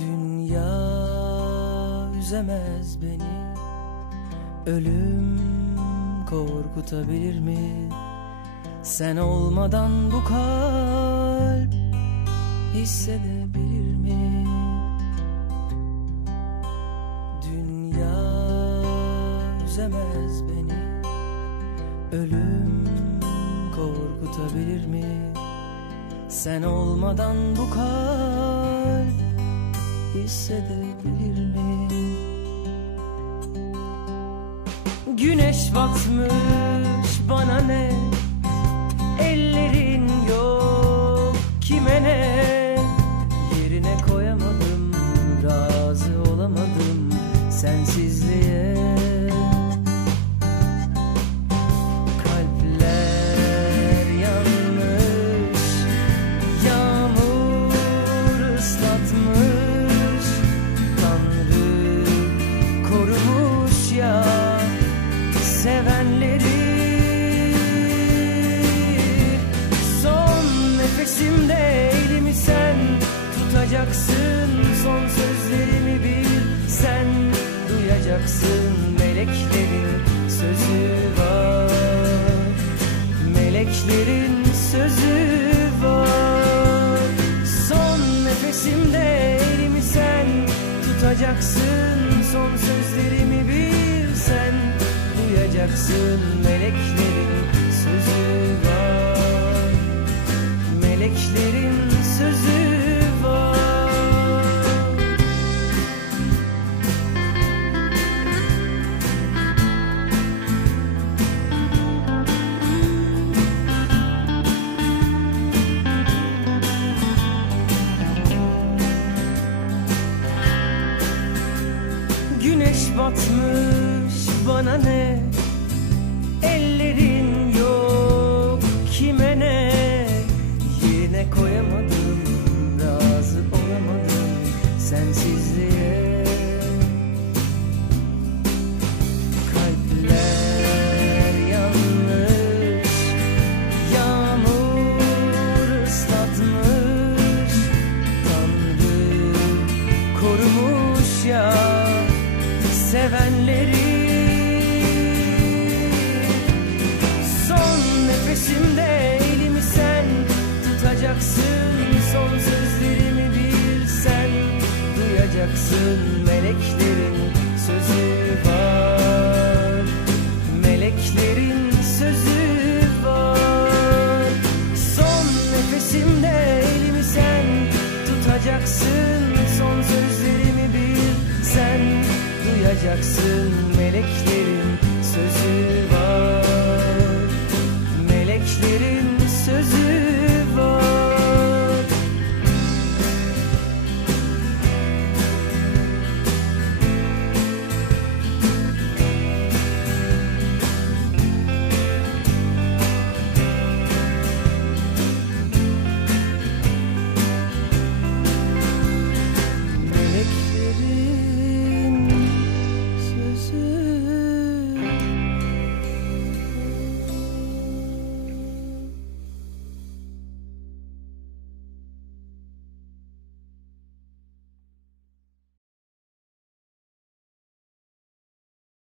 Dünya üzemez beni Ölüm korkutabilir mi? Sen olmadan bu kalp hissedebilir mi? Dünya üzemez beni Ölüm korkutabilir mi? Sen olmadan bu kalp hissedebilir? Güneş batmış bana ne? Ellerin yok kime ne? Yerine koyamadım razı olamadım. Sensizliğe Meleklerin sözü var. Son nefesimde elimi sen tutacaksın. Son sözlerimi bil sen duyacaksın. Meleklerin Güneş batmış bana ne? Ellerin sevenleri. Son nefesimde elimi sen tutacaksın. Son sözlerimi bil sen duyacaksın. Meleklerin sözü var. Meleklerin sözü var. Son nefesimde elimi sen tutacaksın duyacaksın Meleklerin sözü var. Meleklerin